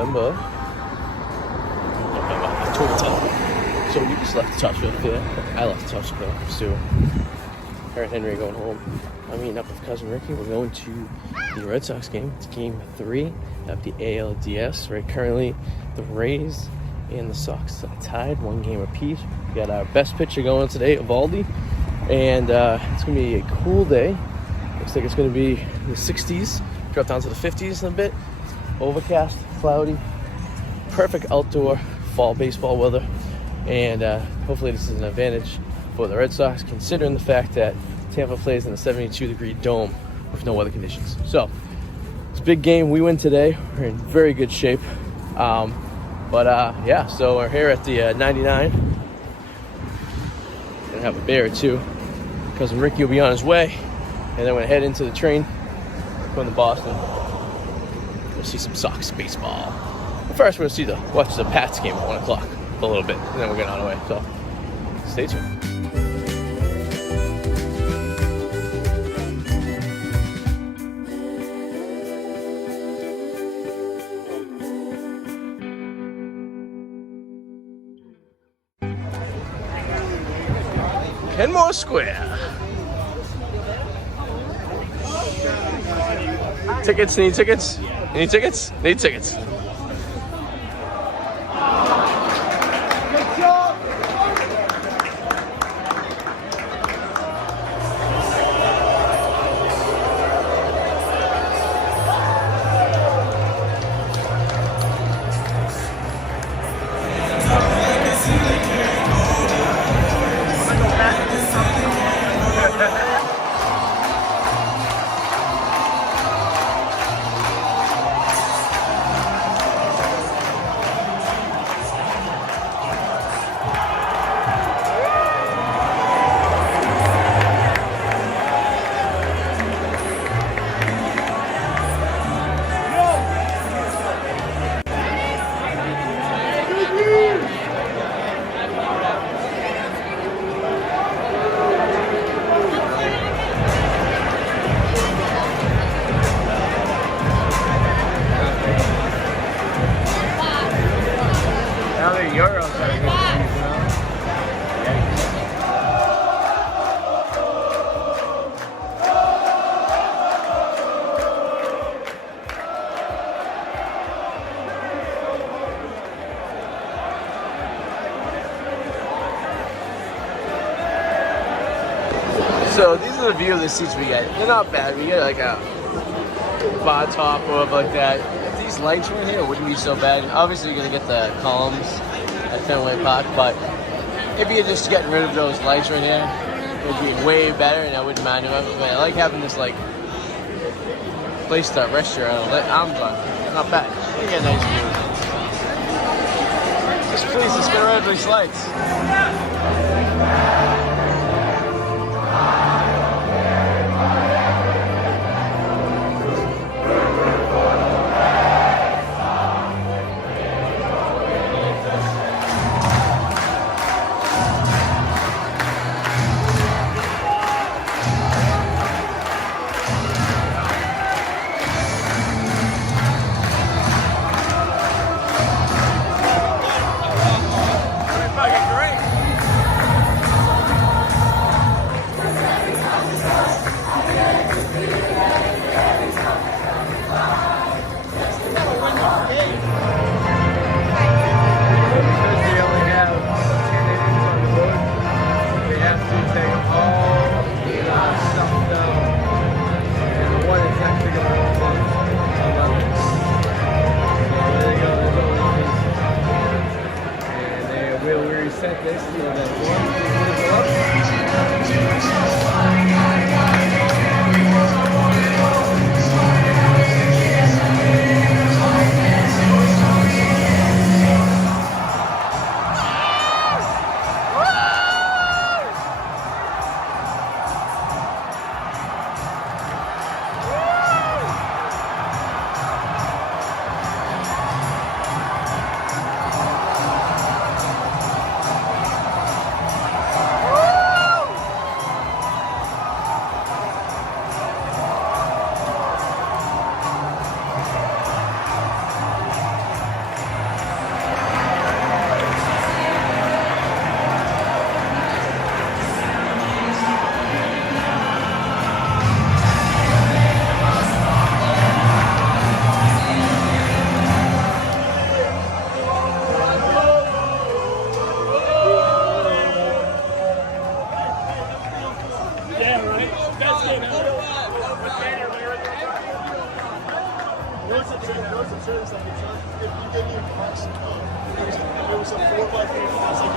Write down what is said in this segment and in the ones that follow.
October 10th. So we just left the Topsfield Fair. I left the Topsfield Fair. Her and Henry are going home. I'm meeting up with cousin Ricky. We're going to the Red Sox game. It's game 3 of the ALDS. Right, currently the Rays and the Sox are tied, 1 game apiece. We got our best pitcher going today, Arty, and it's gonna be a cool day. Looks like it's gonna be in the 60s, drop down to the 50s in a bit. Overcast, cloudy, perfect outdoor fall baseball weather, and hopefully this is an advantage for the Red Sox, considering the fact that Tampa plays in a 72-degree dome with no weather conditions. So it's a big game. We win today. We're in very good shape. Yeah, so we're here at the 99. Gonna have a beer or two. Cousin Ricky will be on his way, and then we're gonna head into the train going to Boston. We'll see some Sox baseball. But first, we're gonna watch the Pats game at 1 o'clock for a little bit, and then we're getting on our way. So stay tuned. Kenmore Square. Tickets? Need tickets? Need tickets? Need tickets. So these are the view of the seats we get. They're not bad. We get like a bar top or like that. If these lights were in here, it wouldn't be so bad. Obviously, you're gonna get the columns at Fenway Park, but if you're just getting rid of those lights right here, it would be way better, and I wouldn't mind it. But I like having this like place to rest your arms on. Not bad. You get a nice view. Just please, let's get rid of these lights. it's like, if you give me a box, it was a 4x8, it's like,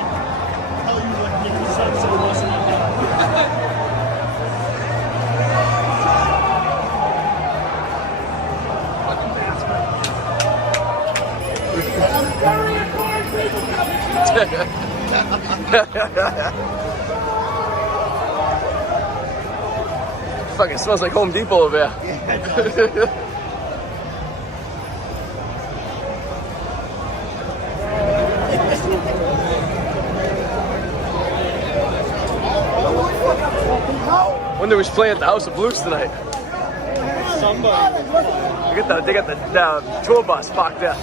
tell you like making sense that it wasn't like that. Fucking smells like Home Depot over there. Yeah, it does. Wonder who's playing at the House of Blues tonight. Somebody. They got the tour bus parked there.